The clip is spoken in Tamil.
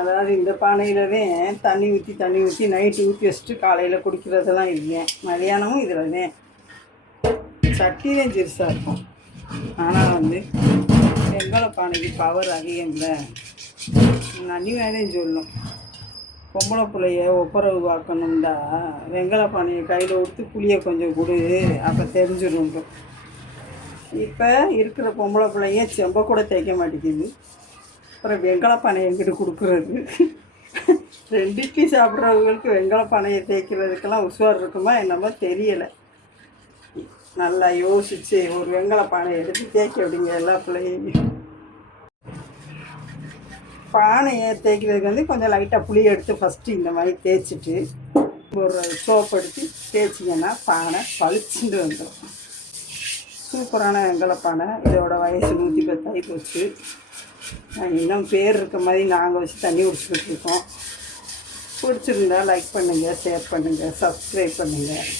அதாவது இந்த பானையிலவே தண்ணி ஊற்றி நைட்டு ஊற்றி வச்சுட்டு காலையில் குடிக்கிறதெல்லாம் இல்லைங்க. மதியானமும் இதில் தான். சட்டி தான் சிறுசாக இருக்கும். ஆனால் வெங்கல பானைக்கு பவர் அதிகம்ல. அன்னிவேதான் சொல்லணும். பொம்பளை பிள்ளைய ஒப்புரவு பார்க்கணும்டா வெங்கல பானையை கையில் கொடுத்து புளியை கொஞ்சம் கொடு, அப்போ தெரிஞ்சிடும். இப்போ இருக்கிற பொம்பளை பிள்ளைங்க செம்ப கூட தேய்க்க மாட்டேங்குது. அப்புறம் வெங்கல பானையை எங்கிட்ட கொடுக்குறது? 2 இட்லி சாப்பிட்றவங்களுக்கு வெங்கல பானையை தேய்க்கிறதுக்கெல்லாம் உசுவார் இருக்குமா என்னமோ தெரியலை. நல்லா யோசிச்சு ஒரு வெங்கல பானையை எடுத்து தேய்க்க விடுங்க எல்லா பிள்ளையும். பானையை தேய்க்கிறதுக்கு கொஞ்சம் லைட்டாக புளி எடுத்து ஃபஸ்ட்டு இந்த மாதிரி தேய்ச்சிட்டு ஒரு சோப்பு எடுத்து தேய்ச்சிங்கன்னா பானை பளிச்சுட்டு வந்துடும். சூப்பரான வெங்கல பானை. இதோட வயசு 110 ஆகி போச்சு. இன்னும் பேர் இருக்க மாதிரி நாங்கள் வச்சு தண்ணி குடிச்சுக்கிட்டு இருக்கோம். பிடிச்சிருந்தா லைக் பண்ணுங்கள், ஷேர் பண்ணுங்கள், சப்ஸ்கிரைப் பண்ணுங்கள்.